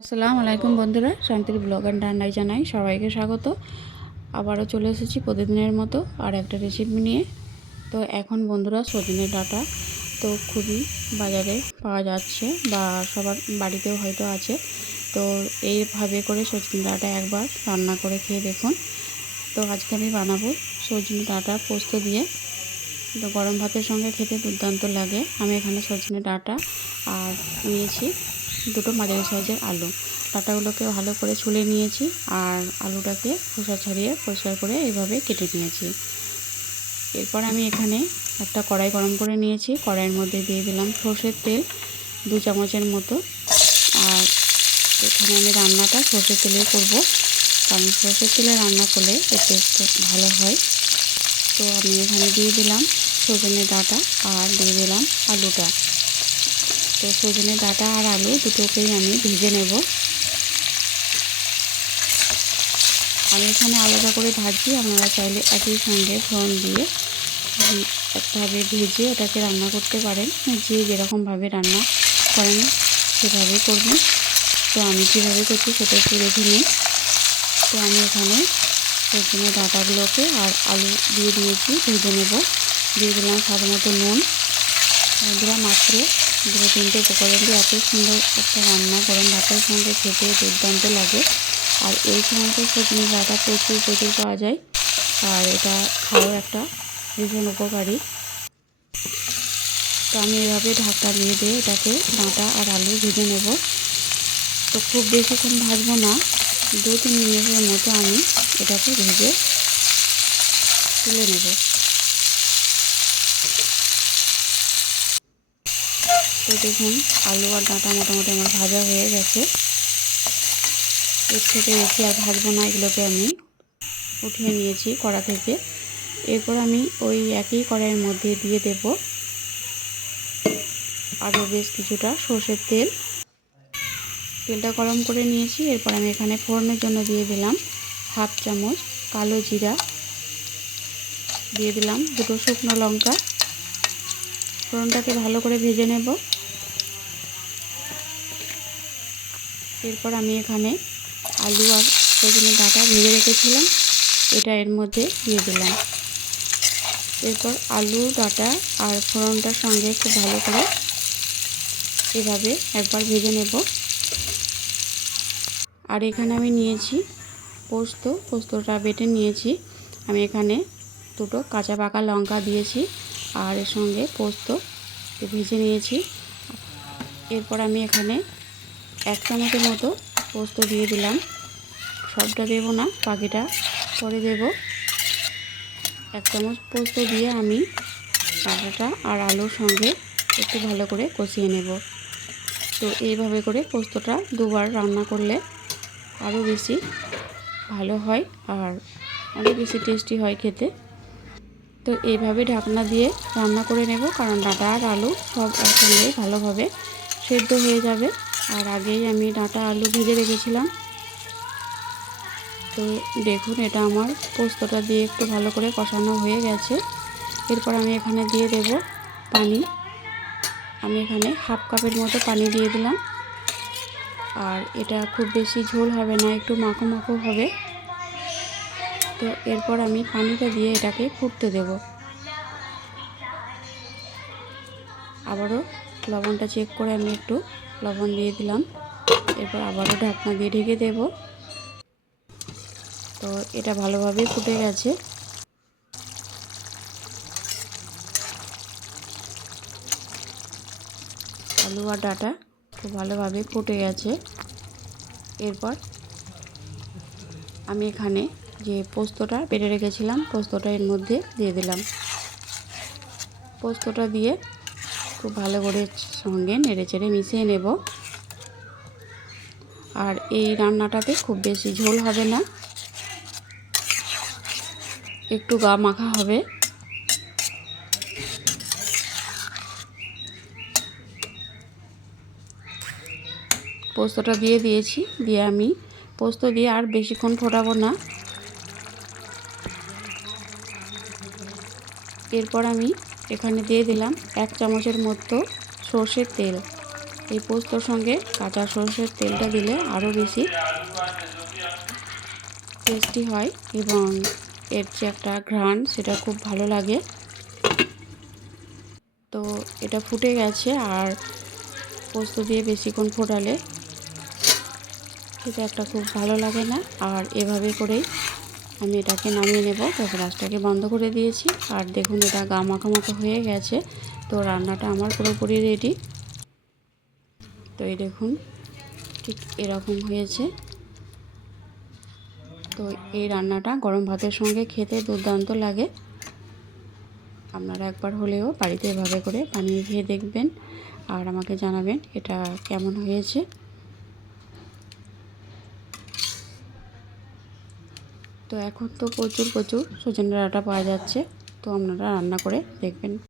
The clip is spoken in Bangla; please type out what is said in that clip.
আসসালামু আলাইকুম বন্ধুরা, শান্তির ব্লগ অ্যান্ড রান্নায় জানাই সবাইকে স্বাগত। আবারও চলে এসেছি প্রতিদিনের মতো আর একটা রেসিপি নিয়ে। তো এখন বন্ধুরা সজনে ডাঁটা তো খুবই বাজারে পাওয়া যাচ্ছে বা সবার বাড়িতেও হয়তো আছে। তো এইভাবে করে সজনে ডাঁটা একবার রান্না করে খেয়ে দেখুন। তো আজকে আমি বানাবো সজনে ডাঁটা পোস্ত দিয়ে। তো গরম ভাতের সঙ্গে খেতে দুর্দান্ত লাগে। আমি এখানে সজনে ডাঁটা আর নিয়েছি দুটো মাঝারি সাইজের আলু। ডাঁটাগুলোকে ভালো করে ছুলে নিয়েছি আর আলুটাকে খোসা ছাড়িয়ে পরিষ্কার করে এইভাবে কেটে নিয়েছি। এরপর আমি এখানে একটা কড়াই গরম করে নিয়েছি। কড়াইয়ের মধ্যে দিয়ে দিলাম সর্ষের তেল 2 চামচের মতো। আর এখানে আমি রান্নাটা সর্ষের তেলে করব, কারণ সর্ষের তেলে রান্না করলে এর টেস্টটা ভালো হয়। তো আমি এখানে দিয়ে দিলাম সজনে ডাঁটা আর দিয়ে দিলাম আলুটা। তো সজনে ডাঁটা আর আলু দুটোকেই আমি ভেজে নেব। আমি এখানে আলাদা করে ভাজি, আপনারা চাইলে একই সঙ্গে ফোড়ন দিয়ে একভাবে ভেজে এটাকে রান্না করতে পারেন। যে যেরকমভাবে রান্না করেন সেভাবে করবেন। তো আমি কীভাবে করছি সেটা একটু দেখে নিই। তো আমি এখানে সজনে ডাঁটাগুলোকে আর আলু দিয়ে দিয়েছি, ভেজে নেব। দিয়ে দিলাম স্বাদ মতো নুন। বন্ধুরা মাত্র 2-3টে উপকরণ দিয়ে এত সুন্দর একটা রান্না গরম ভাতের সঙ্গে খেতে দুর্দান্ত লাগে। আর এই সময়তে সজনে ডাঁটা প্রচুর পাওয়া যায়, আর এটা খাওয়ার একটা ভীষণ উপকারী। তো আমি এভাবে ঢাকা দিয়ে এটাকে ডাঁটা আর আলু ভেজে নেব। তো খুব বেশিক্ষণ ভাজবো না, 2-3 মিনিটের মতো আমি এটাকে ভেজে তুলে নেব। তো দেখুন আলু আর ডাঁটা মোটামুটি আমার ভাজা হয়ে গেছে। এর থেকে বেশি আর ভাজবো না, এগুলোকে আমি উঠিয়ে নিয়েছি কড়া থেকে। এরপর আমি ওই একই কড়াইয়ের মধ্যে দিয়ে দেব আরও বেশ কিছুটা সর্ষের তেল। তেলটা গরম করে নিয়েছি। এরপর আমি এখানে ফোড়নের জন্য দিয়ে দিলাম 1/2 চামচ কালো জিরা, দিয়ে দিলাম 2টো শুকনো লঙ্কা। ফোড়নটাকে ভালো করে ভেজে নেব। এরপর আমি এখানে আলু আর সজনে ডাঁটা ভেজে রেখেছিলাম, এটা এর মধ্যে দিয়ে দিলাম। এরপর আলু ডাঁটা আর ফোড়নটার সঙ্গে খুব ভালো করে এভাবে একবার ভেজে নেব। আর এখানে আমি নিয়েছি পোস্তটা বেটে নিয়েছি। আমি এখানে 2টো কাঁচা পাকা লঙ্কা দিয়েছি আর এর সঙ্গে পোস্ত ভেজে নিয়েছি। এরপর আমি এখানে 1 চামচের মতো পোস্ত দিয়ে দিলাম। সবটা দেব না, বাকিটা পরে দেব। 1 চামচ পোস্ত দিয়ে আমি ডাঁটাটা আর আলুর সঙ্গে একটু ভালো করে কষিয়ে নেব। তো এইভাবে করে পোস্তটা 2বার রান্না করলে আরও বেশি ভালো হয় আর অনেক বেশি টেস্টি হয় খেতে। তো এইভাবে ঢাকনা দিয়ে রান্না করে নেব, কারণ ডাঁটা আর আলু সব একসঙ্গেই ভালোভাবে সেদ্ধ হয়ে যাবে। আর আগেই আমি ডাঁটা আলু ভেজে রেখেছিলাম। তো দেখুন এটা আমার পোস্তটা দিয়ে একটু ভালো করে কষানো হয়ে গেছে। এরপর আমি এখানে দিয়ে দেব পানি। আমি এখানে 1/2 কাপের মতো পানি দিয়ে দিলাম। আর এটা খুব বেশি ঝোল হবে না, একটু মাখো মাখো হবে। তো এরপর আমি পানিটা দিয়ে এটাকে ফুটতে দেব। আবারও লবণটা চেক করে আমি একটু লবণ দিয়ে দিলাম। এরপর আবারও ঢাকনা দিয়ে ঢেকে দেব। তো এটা ভালোভাবে ফুটে গেছে। আলু আর ডাঁটা খুব ভালোভাবে ফুটে গেছে। এরপর আমি এখানে যে পোস্তটা বেটে রেখেছিলাম পোস্তটা এর মধ্যে দিয়ে দিলাম। পোস্তটা দিয়ে খুব ভালো করে সঙ্গে নেড়েচেড়ে মিশিয়ে নেব। আর এই রান্নাটাতে খুব বেশি ঝোল হবে না, একটু গা মাখা হবে। পোস্তটা দিয়ে দিয়েছি, দিয়ে আমি পোস্ত দিয়ে আর বেশিক্ষণ ফোটাবো না। এরপর আমি এখানে দিয়ে দিলাম 1 চামচের মতো সর্ষের তেল। এই পোস্তর সঙ্গে কাঁচা সরষের তেলটা দিলে আরও বেশি টেস্টি হয় এবং এর যে একটা ঘ্রাণ সেটা খুব ভালো লাগে। তো এটা ফুটে গেছে, আর পোস্ত দিয়ে বেশিক্ষণ ফোটালে খেতে একটা খুব ভালো লাগে না। আর এভাবে করেই আমি এটাকে নামিয়ে নেব। তো গ্যাসটাকে বন্ধ করে দিয়েছি, আর দেখুন এটা গা মাখা মাখা হয়ে গেছে। তো রান্নাটা আমার পুরোপুরি রেডি। তো এই দেখুন ঠিক এরকম হয়েছে। তো এই রান্নাটা গরম ভাতের সঙ্গে খেতে দুর্দান্ত লাগে। আপনারা একবার হলেও বাড়িতে এভাবে করে বানিয়ে খেয়ে দেখবেন, আর আমাকে জানাবেন এটা কেমন হয়েছে। তো এখন তো প্রচুর সজনে ডাঁটা পাওয়া যাচ্ছে, তো আপনারা রান্না করে দেখবেন।